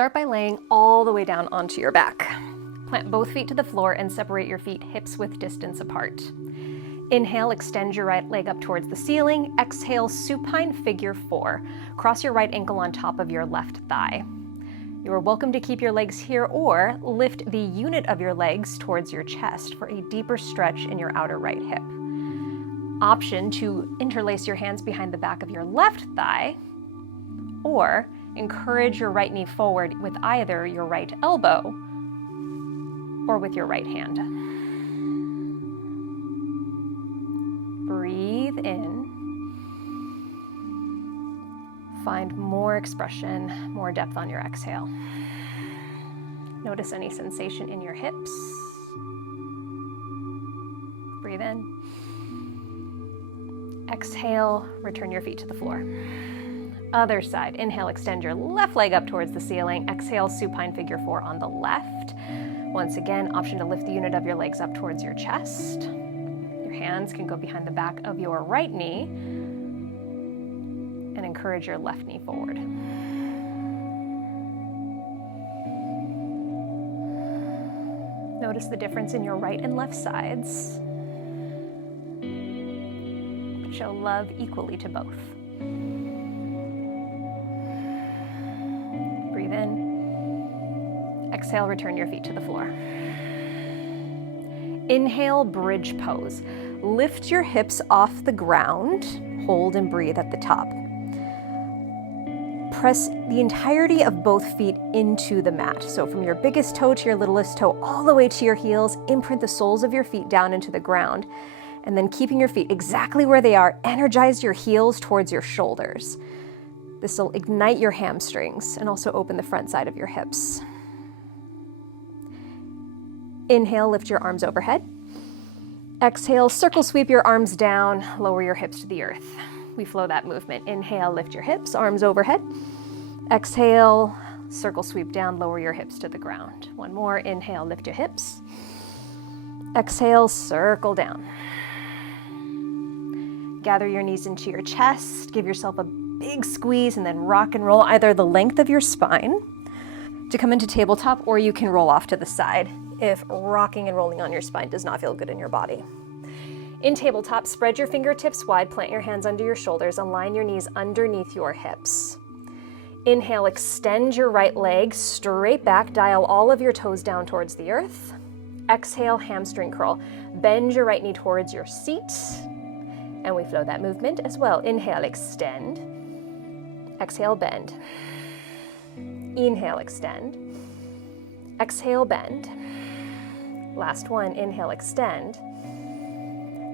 Start by laying all the way down onto your back. Plant both feet to the floor and separate your feet hips width distance apart. Inhale, extend your right leg up towards the ceiling. Exhale, supine figure 4. Cross your right ankle on top of your left thigh. You are welcome to keep your legs here or lift the unit of your legs towards your chest for a deeper stretch in your outer right hip. Option to interlace your hands behind the back of your left thigh, or encourage your right knee forward with either your right elbow or with your right hand. Breathe in. Find more expression, more depth on your exhale. Notice any sensation in your hips. Breathe in. Exhale, return your feet to the floor. Other side. Inhale, extend your left leg up towards the ceiling. Exhale, supine figure 4 on the left. Once again, option to lift the unit of your legs up towards your chest. Your hands can go behind the back of your right knee and encourage your left knee forward. Notice the difference in your right and left sides. Show love equally to both. Breathe in. Exhale, return your feet to the floor. Inhale, bridge pose. Lift your hips off the ground. Hold and breathe at the top. Press the entirety of both feet into the mat. So from your biggest toe to your littlest toe, all the way to your heels, imprint the soles of your feet down into the ground. And then keeping your feet exactly where they are, energize your heels towards your shoulders. This will ignite your hamstrings and also open the front side of your hips. Inhale, lift your arms overhead. Exhale, circle sweep your arms down, lower your hips to the earth. We flow that movement. Inhale, lift your hips, arms overhead. Exhale, circle sweep down, lower your hips to the ground. One more, inhale, lift your hips. Exhale, circle down. Gather your knees into your chest, give yourself a big squeeze, and then rock and roll either the length of your spine to come into tabletop, or you can roll off to the side if rocking and rolling on your spine does not feel good in your body. In tabletop, spread your fingertips wide, plant your hands under your shoulders, align your knees underneath your hips. Inhale, extend your right leg straight back, dial all of your toes down towards the earth. Exhale, hamstring curl. Bend your right knee towards your seat. And we flow that movement as well. Inhale, extend. Exhale, bend. Inhale, extend. Exhale, bend. Last one, inhale, extend.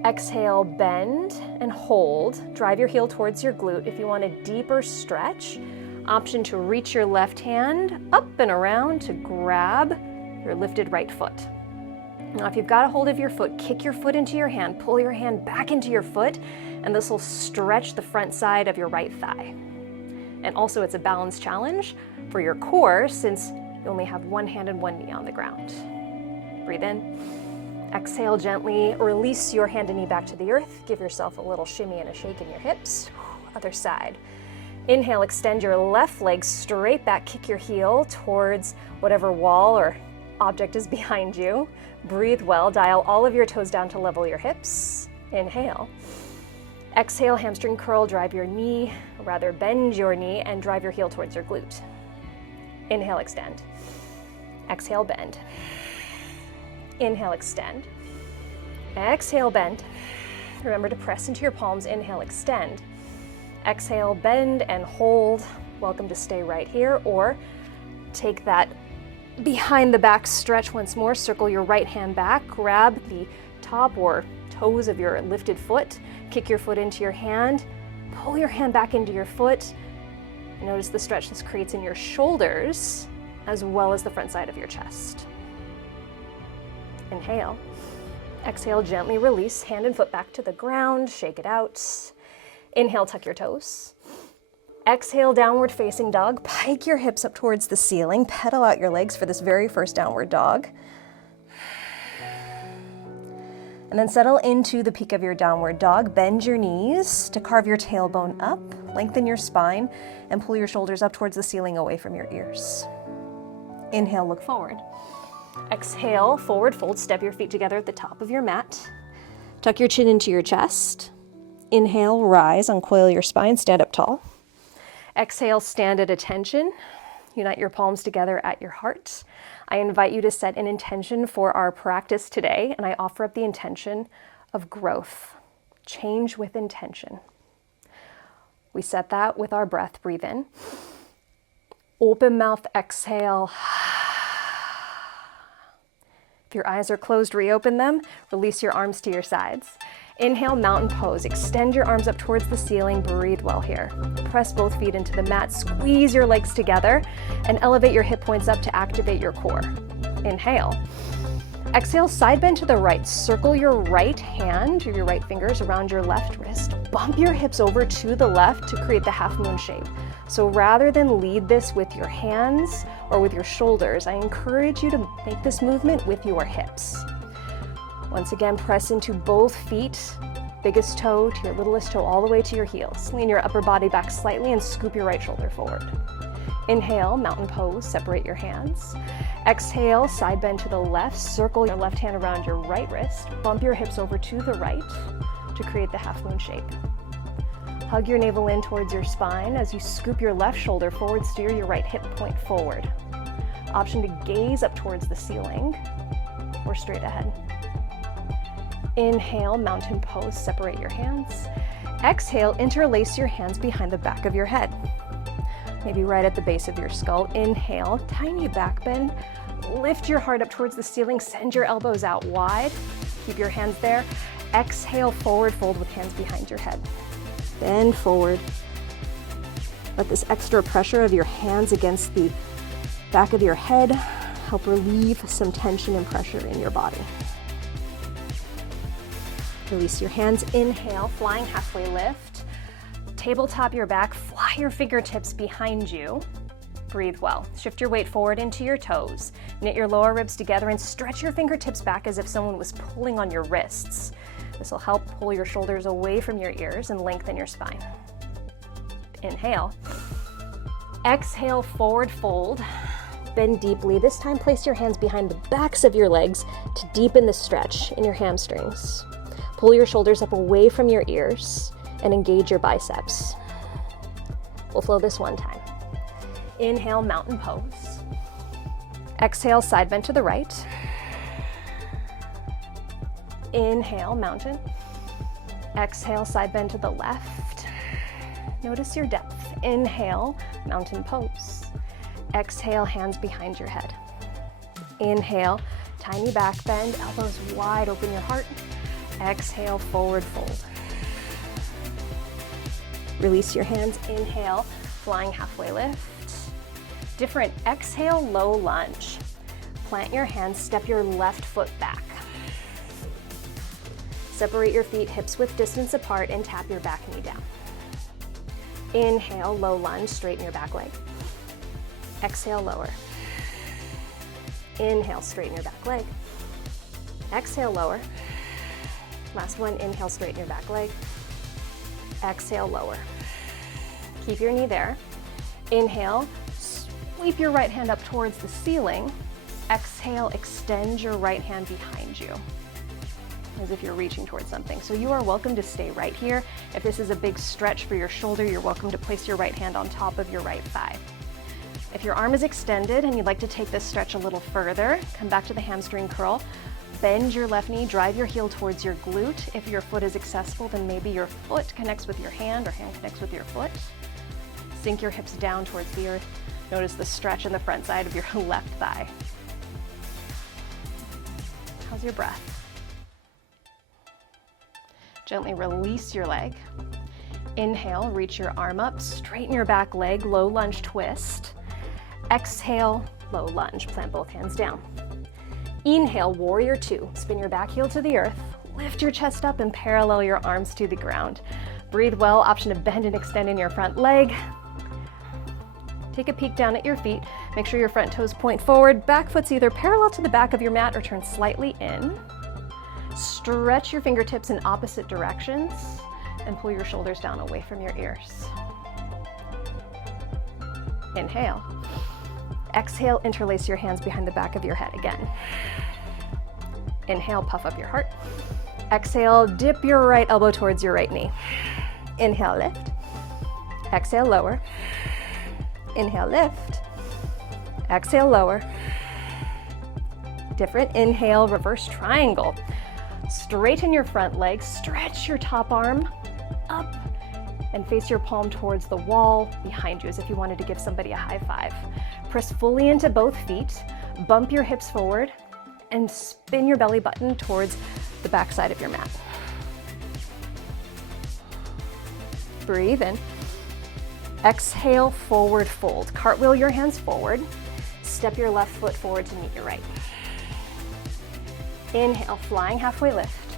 Exhale, bend and hold. Drive your heel towards your glute. If you want a deeper stretch, option to reach your left hand up and around to grab your lifted right foot. Now, if you've got a hold of your foot, kick your foot into your hand, pull your hand back into your foot, and this will stretch the front side of your right thigh. And also, it's a balance challenge for your core since you only have one hand and one knee on the ground. Breathe in. Exhale, gently release your hand and knee back to the earth. Give yourself a little shimmy and a shake in your hips. Other side. Inhale, extend your left leg straight back, kick your heel towards whatever wall or object is behind you. Breathe well, dial all of your toes down to level your hips. Inhale. Exhale, hamstring curl, drive your knee, or rather bend your knee and drive your heel towards your glute. Inhale, extend. Exhale, bend. Inhale, extend. Exhale, bend. Remember to press into your palms. Inhale, extend. Exhale, bend and hold. Welcome to stay right here, or take that behind the back stretch once more. Circle your right hand back, grab the top or toes of your lifted foot, kick your foot into your hand, pull your hand back into your foot. Notice the stretch this creates in your shoulders as well as the front side of your chest. Inhale. Exhale, gently release, hand and foot back to the ground, shake it out. Inhale, tuck your toes. Exhale, downward facing dog. Pike your hips up towards the ceiling. Pedal out your legs for this very first downward dog. And then settle into the peak of your downward dog. Bend your knees to carve your tailbone up. Lengthen your spine and pull your shoulders up towards the ceiling away from your ears. Inhale, look forward. Exhale, forward fold, step your feet together at the top of your mat. Tuck your chin into your chest. Inhale, rise, uncoil your spine, stand up tall. Exhale, stand at attention. Unite your palms together at your heart. I invite you to set an intention for our practice today, and I offer up the intention of growth. Change with intention. We set that with our breath. Breathe in. Open mouth, exhale. If your eyes are closed, reopen them. Release your arms to your sides. Inhale, mountain pose. Extend your arms up towards the ceiling. Breathe well here. Press both feet into the mat. Squeeze your legs together and elevate your hip points up to activate your core. Inhale. Exhale, side bend to the right. Circle your right hand or your right fingers around your left wrist. Bump your hips over to the left to create the half moon shape. So rather than lead this with your hands or with your shoulders, I encourage you to make this movement with your hips. Once again, press into both feet, biggest toe to your littlest toe, all the way to your heels. Lean your upper body back slightly and scoop your right shoulder forward. Inhale, mountain pose, separate your hands. Exhale, side bend to the left, circle your left hand around your right wrist, bump your hips over to the right to create the half moon shape. Hug your navel in towards your spine as you scoop your left shoulder forward, steer your right hip point forward. Option to gaze up towards the ceiling or straight ahead. Inhale, mountain pose, separate your hands. Exhale, interlace your hands behind the back of your head. Maybe right at the base of your skull. Inhale, tiny back bend. Lift your heart up towards the ceiling, send your elbows out wide. Keep your hands there. Exhale, forward fold with hands behind your head. Bend forward. Let this extra pressure of your hands against the back of your head help relieve some tension and pressure in your body. Release your hands. Inhale, flying halfway lift. Tabletop your back, fly your fingertips behind you. Breathe well. Shift your weight forward into your toes. Knit your lower ribs together and stretch your fingertips back as if someone was pulling on your wrists. This will help pull your shoulders away from your ears and lengthen your spine. Inhale. Exhale, forward fold. Bend deeply. This time place your hands behind the backs of your legs to deepen the stretch in your hamstrings. Pull your shoulders up away from your ears and engage your biceps. We'll flow this one time. Inhale, mountain pose. Exhale, side bend to the right. Inhale, mountain. Exhale, side bend to the left. Notice your depth. Inhale, mountain pose. Exhale, hands behind your head. Inhale, tiny back bend, elbows wide, open your heart. Exhale, forward fold. Release your hands. Inhale, flying halfway lift. Different. Exhale, low lunge. Plant your hands, step your left foot back. Separate your feet hips width distance apart and tap your back knee down. Inhale, low lunge, straighten your back leg. Exhale, lower. Inhale, straighten your back leg. Exhale, lower. Last one, inhale, straighten your back leg. Exhale, lower. Keep your knee there. Inhale, sweep your right hand up towards the ceiling. Exhale, extend your right hand behind you, as if you're reaching towards something. So you are welcome to stay right here. If this is a big stretch for your shoulder, you're welcome to place your right hand on top of your right thigh. If your arm is extended and you'd like to take this stretch a little further, come back to the hamstring curl. Bend your left knee, drive your heel towards your glute. If your foot is accessible, then maybe your foot connects with your hand or hand connects with your foot. Sink your hips down towards the earth. Notice the stretch in the front side of your left thigh. How's your breath? Gently release your leg. Inhale, reach your arm up, straighten your back leg, low lunge twist. Exhale, low lunge, plant both hands down. Inhale, warrior two, spin your back heel to the earth, lift your chest up and parallel your arms to the ground. Breathe well, option to bend and extend in your front leg. Take a peek down at your feet, make sure your front toes point forward, back foot's either parallel to the back of your mat or turn slightly in. Stretch your fingertips in opposite directions and pull your shoulders down away from your ears. Inhale. Exhale, interlace your hands behind the back of your head again. Inhale, puff up your heart. Exhale, dip your right elbow towards your right knee. Inhale, lift. Exhale, lower. Inhale, lift. Exhale, lower. Different. Inhale, reverse triangle. Straighten your front leg, stretch your top arm up, and face your palm towards the wall behind you as if you wanted to give somebody a high five. Press fully into both feet, bump your hips forward, and spin your belly button towards the back side of your mat. Breathe in. Exhale, forward fold. Cartwheel your hands forward. Step your left foot forward to meet your right. Inhale, flying halfway lift.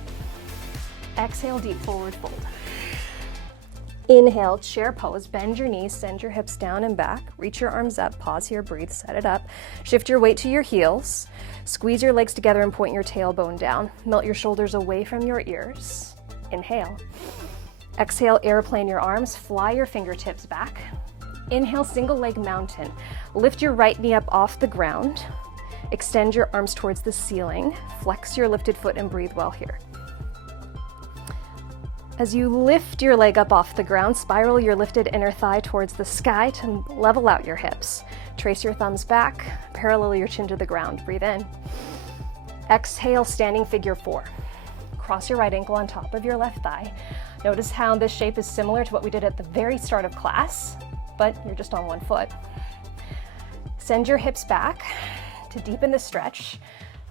Exhale, deep forward fold. Inhale, chair pose. Bend your knees, send your hips down and back. Reach your arms up, pause here, breathe, set it up. Shift your weight to your heels. Squeeze your legs together and point your tailbone down. Melt your shoulders away from your ears. Inhale. Exhale, airplane your arms, fly your fingertips back. Inhale, single leg mountain. Lift your right knee up off the ground. Extend your arms towards the ceiling. Flex your lifted foot and breathe well here. As you lift your leg up off the ground, spiral your lifted inner thigh towards the sky to level out your hips. Trace your thumbs back, parallel your chin to the ground. Breathe in. Exhale, standing figure four. Cross your right ankle on top of your left thigh. Notice how this shape is similar to what we did at the very start of class, but you're just on one foot. Send your hips back to deepen the stretch.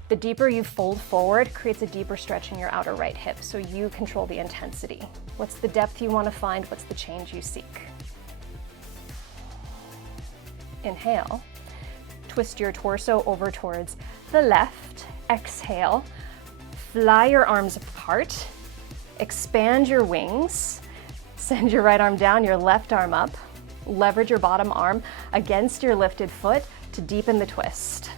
The deeper you fold forward creates a deeper stretch in your outer right hip, so you control the intensity. What's the depth you want to find? What's the change you seek? Inhale. Twist your torso over towards the left. Exhale. Fly your arms apart. Expand your wings. Send your right arm down, your left arm up. Leverage your bottom arm against your lifted foot to deepen the twist.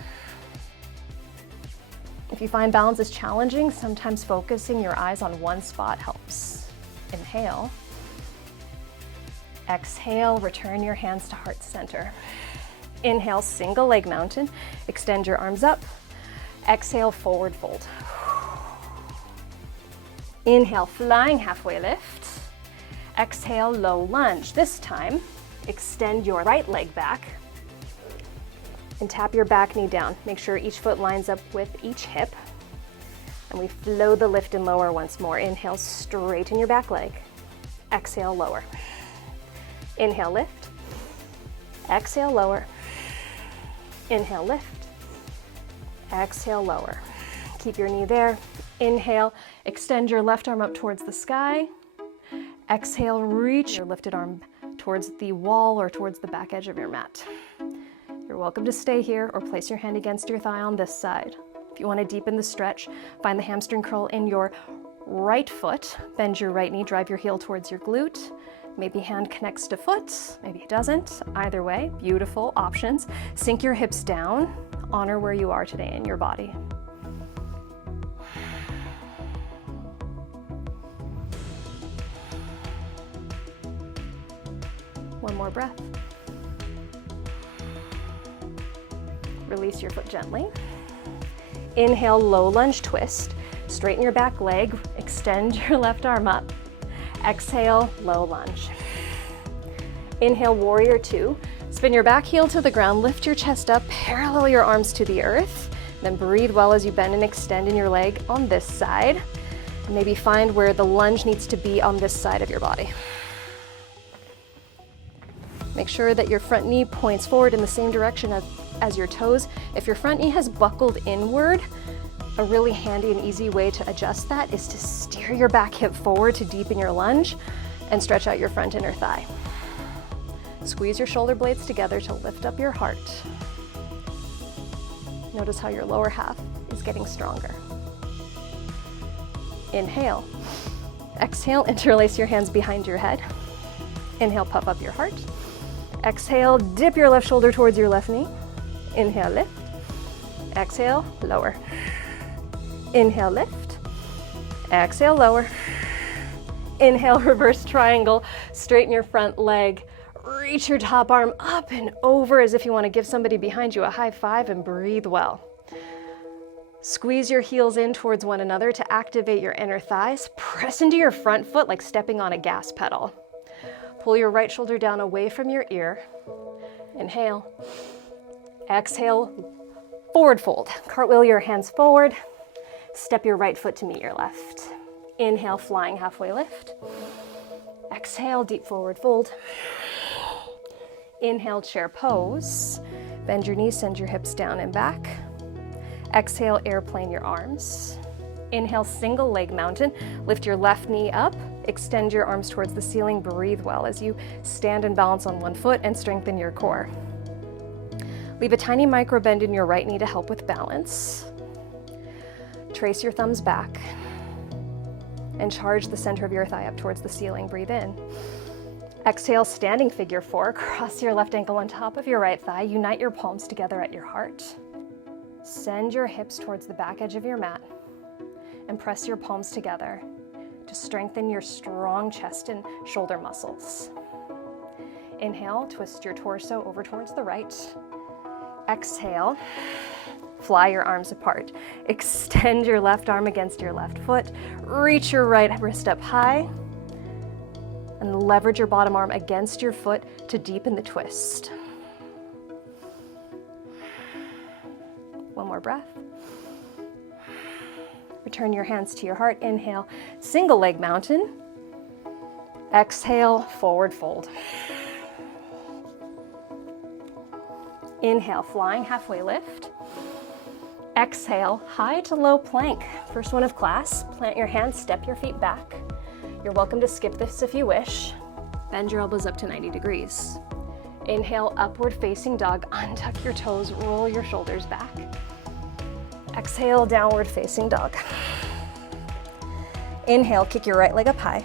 If you find balance is challenging, sometimes focusing your eyes on one spot helps. Inhale. Exhale, return your hands to heart center. Inhale, single leg mountain. Extend your arms up. Exhale, forward fold. Inhale, flying halfway lift. Exhale, low lunge. This time, extend your right leg back and tap your back knee down. Make sure each foot lines up with each hip. And we flow the lift and lower once more. Inhale, straighten your back leg. Exhale, lower. Inhale, lift. Exhale, lower. Inhale, lift. Exhale, lower. Keep your knee there. Inhale, extend your left arm up towards the sky. Exhale, reach your lifted arm towards the wall or towards the back edge of your mat. You're welcome to stay here or place your hand against your thigh on this side. If you want to deepen the stretch, find the hamstring curl in your right foot. Bend your right knee, drive your heel towards your glute. Maybe hand connects to foot, maybe it doesn't. Either way, beautiful options. Sink your hips down. Honor where you are today in your body. One more breath. Release your foot gently. Inhale, low lunge twist. Straighten your back leg, extend your left arm up. Exhale, low lunge. Inhale, warrior two. Spin your back heel to the ground, lift your chest up, parallel your arms to the earth. Then breathe well as you bend and extend in your leg on this side. And maybe find where the lunge needs to be on this side of your body. Make sure that your front knee points forward in the same direction as your toes. If your front knee has buckled inward, a really handy and easy way to adjust that is to steer your back hip forward to deepen your lunge and stretch out your front inner thigh. Squeeze your shoulder blades together to lift up your heart. Notice how your lower half is getting stronger. Inhale. Exhale, interlace your hands behind your head. Inhale, puff up your heart. Exhale, dip your left shoulder towards your left knee. Inhale, lift. Exhale, lower. Inhale, lift. Exhale, lower. Inhale, reverse triangle. Straighten your front leg. Reach your top arm up and over as if you want to give somebody behind you a high five, and breathe well. Squeeze your heels in towards one another to activate your inner thighs. Press into your front foot like stepping on a gas pedal. Pull your right shoulder down away from your ear. Inhale. Exhale, forward fold. Cartwheel your hands forward. Step your right foot to meet your left. Inhale, flying halfway lift. Exhale, deep forward fold. Inhale, chair pose. Bend your knees, send your hips down and back. Exhale, airplane your arms. Inhale, single leg mountain. Lift your left knee up. Extend your arms towards the ceiling. Breathe well as you stand and balance on one foot and strengthen your core. Leave a tiny micro bend in your right knee to help with balance. Trace your thumbs back and charge the center of your thigh up towards the ceiling. Breathe in. Exhale, standing figure four. Cross your left ankle on top of your right thigh. Unite your palms together at your heart. Send your hips towards the back edge of your mat and press your palms together to strengthen your strong chest and shoulder muscles. Inhale, twist your torso over towards the right. Exhale, fly your arms apart. Extend your left arm against your left foot. Reach your right wrist up high and leverage your bottom arm against your foot to deepen the twist. One more breath. Return your hands to your heart. Inhale, single leg mountain. Exhale, forward fold. Inhale, flying halfway lift. Exhale, high to low plank. First one of class. Plant your hands, step your feet back. You're welcome to skip this if you wish. Bend your elbows up to 90 degrees. Inhale, upward facing dog. Untuck your toes, roll your shoulders back. Exhale, downward facing dog. Inhale, kick your right leg up high.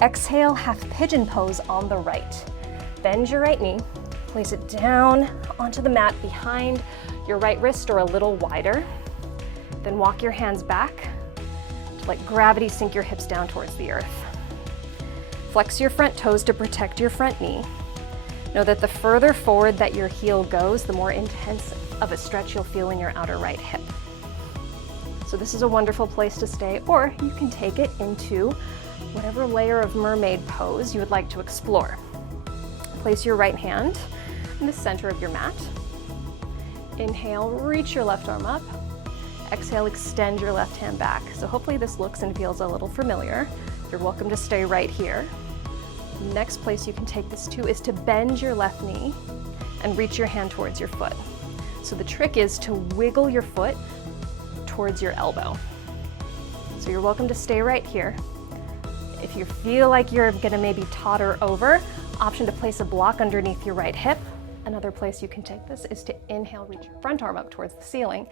Exhale, half pigeon pose on the right. Bend your right knee, place it down onto the mat behind your right wrist or a little wider. Then walk your hands back to let gravity sink your hips down towards the earth. Flex your front toes to protect your front knee. Know that the further forward that your heel goes, the more intense of a stretch you'll feel in your outer right hip. So this is a wonderful place to stay, or you can take it into whatever layer of mermaid pose you would like to explore. Place your right hand in the center of your mat. Inhale, reach your left arm up. Exhale, extend your left hand back. So hopefully this looks and feels a little familiar. You're welcome to stay right here. Next place you can take this to is to bend your left knee and reach your hand towards your foot. So the trick is to wiggle your foot towards your elbow. So you're welcome to stay right here. If you feel like you're gonna maybe totter over, option to place a block underneath your right hip. Another place you can take this is to inhale, reach your front arm up towards the ceiling.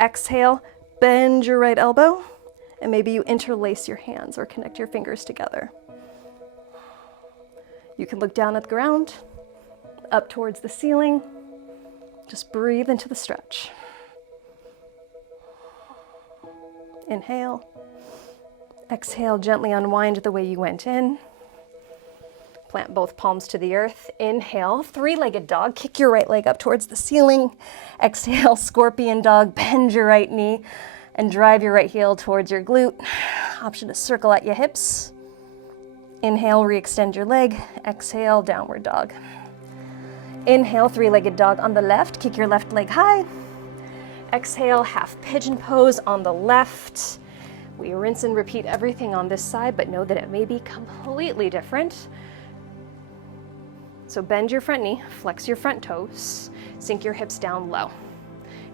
Exhale, bend your right elbow, and maybe you interlace your hands or connect your fingers together. You can look down at the ground, up towards the ceiling. Just breathe into the stretch. Inhale. Exhale, gently unwind the way you went in. Plant both palms to the earth. Inhale, three-legged dog. Kick your right leg up towards the ceiling. Exhale, scorpion dog. Bend your right knee and drive your right heel towards your glute. Option to circle at your hips. Inhale, re-extend your leg. Exhale, downward dog. Inhale, three-legged dog on the left. Kick your left leg high. Exhale, half pigeon pose on the left. We rinse and repeat everything on this side, but know that it may be completely different. So bend your front knee, flex your front toes, sink your hips down low.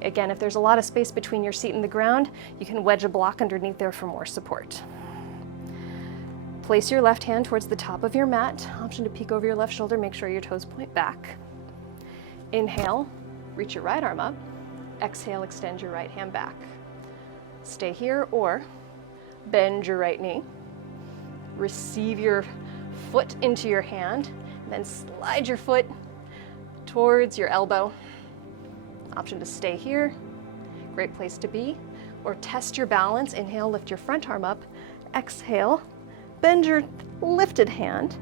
Again, if there's a lot of space between your seat and the ground, you can wedge a block underneath there for more support. Place your left hand towards the top of your mat. Option to peek over your left shoulder, make sure your toes point back. Inhale, reach your right arm up. Exhale, extend your right hand back. Stay here or bend your right knee. Receive your foot into your hand, and then slide your foot towards your elbow. Option to stay here, great place to be, or test your balance. Inhale, lift your front arm up. Exhale, bend your lifted hand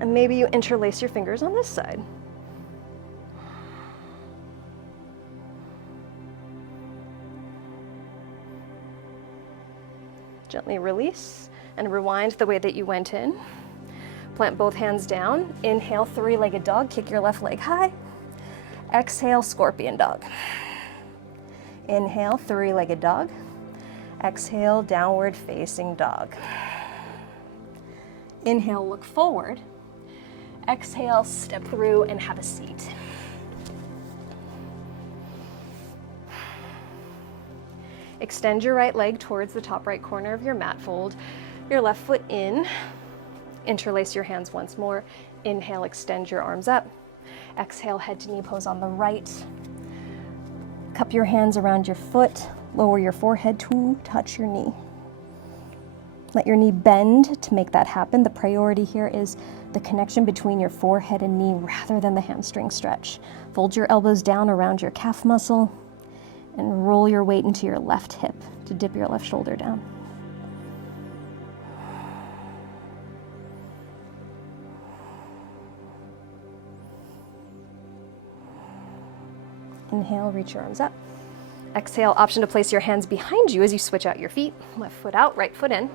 And maybe you interlace your fingers on this side. Gently release and rewind the way that you went in. Plant both hands down. Inhale, three-legged dog. Kick your left leg high. Exhale, scorpion dog. Inhale, three-legged dog. Exhale, downward facing dog. Inhale, look forward. Exhale, step through and have a seat. Extend your right leg towards the top right corner of your mat. Fold your left foot in. Interlace your hands once more. Inhale, extend your arms up. Exhale, head to knee pose on the right. Cup your hands around your foot. Lower your forehead to touch your knee. Let your knee bend to make that happen. The priority here is the connection between your forehead and knee rather than the hamstring stretch. Fold your elbows down around your calf muscle and roll your weight into your left hip to dip your left shoulder down. Inhale, reach your arms up. Exhale, option to place your hands behind you as you switch out your feet. Left foot out, right foot in.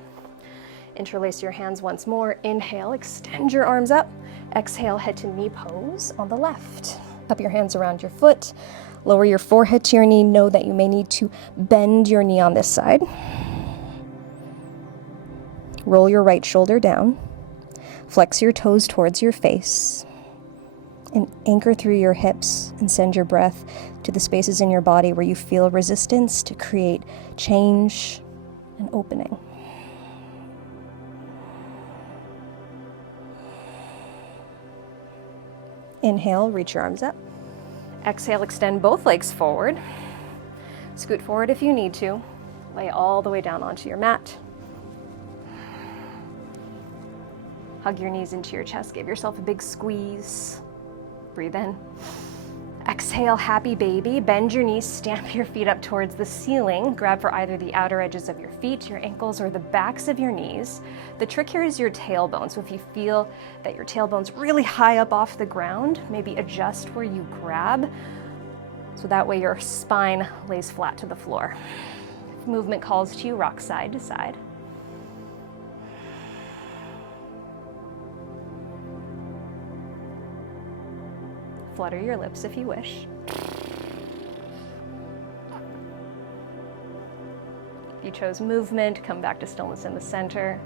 Interlace your hands once more. Inhale, extend your arms up. Exhale, head to knee pose on the left. Cup your hands around your foot. Lower your forehead to your knee. Know that you may need to bend your knee on this side. Roll your right shoulder down. Flex your toes towards your face. And anchor through your hips and send your breath to the spaces in your body where you feel resistance to create change and opening. Inhale, reach your arms up. Exhale, extend both legs forward. Scoot forward if you need to. Lay all the way down onto your mat. Hug your knees into your chest. Give yourself a big squeeze. Breathe in. Exhale, happy baby. Bend your knees, stamp your feet up towards the ceiling. Grab for either the outer edges of your feet, your ankles, or the backs of your knees. The trick here is your tailbone. So if you feel that your tailbone's really high up off the ground, maybe adjust where you grab. So that way your spine lays flat to the floor. If movement calls to you, rock side to side. Flutter your lips if you wish. If you chose movement, come back to stillness in the center.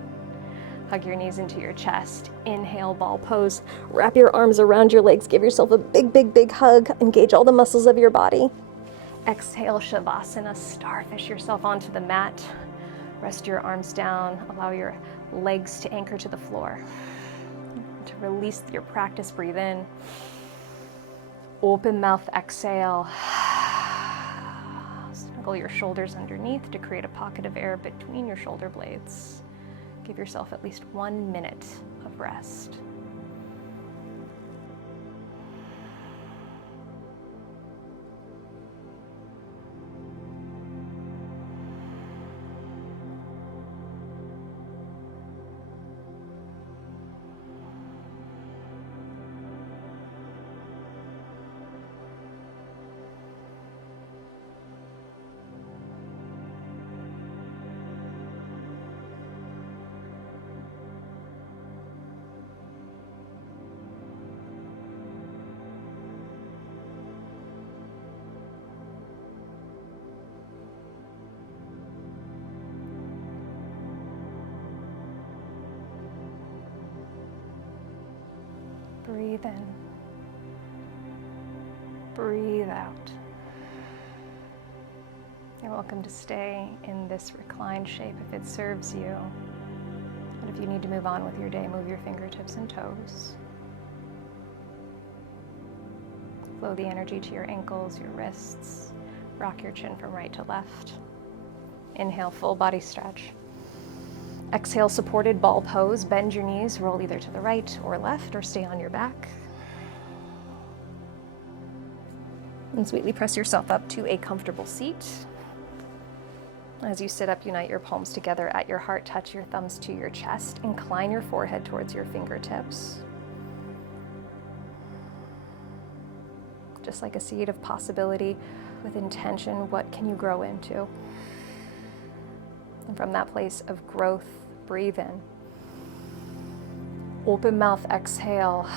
Hug your knees into your chest. Inhale, ball pose. Wrap your arms around your legs. Give yourself a big, big, big hug. Engage all the muscles of your body. Exhale, Shavasana. Starfish yourself onto the mat. Rest your arms down. Allow your legs to anchor to the floor. To release your practice, breathe in. Open mouth, exhale. Snuggle your shoulders underneath to create a pocket of air between your shoulder blades. Give yourself at least 1 minute of rest. Breathe in. Breathe out. You're welcome to stay in this reclined shape if it serves you. But if you need to move on with your day, move your fingertips and toes. Flow the energy to your ankles, your wrists. Rock your chin from right to left. Inhale, full body stretch. Exhale, supported ball pose. Bend your knees, roll either to the right or left, or stay on your back. And sweetly press yourself up to a comfortable seat. As you sit up, unite your palms together at your heart. Touch your thumbs to your chest. Incline your forehead towards your fingertips. just like a seed of possibility. With intention, what can you grow into? And from that place of growth, breathe in. Open mouth, exhale.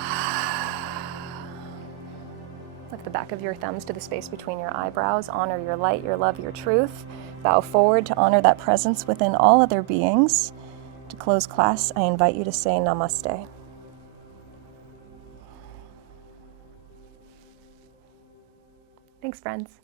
Lift the back of your thumbs to the space between your eyebrows. Honor your light, your love, your truth. Bow forward to honor that presence within all other beings. To close class, I invite you to say namaste. Thanks, friends.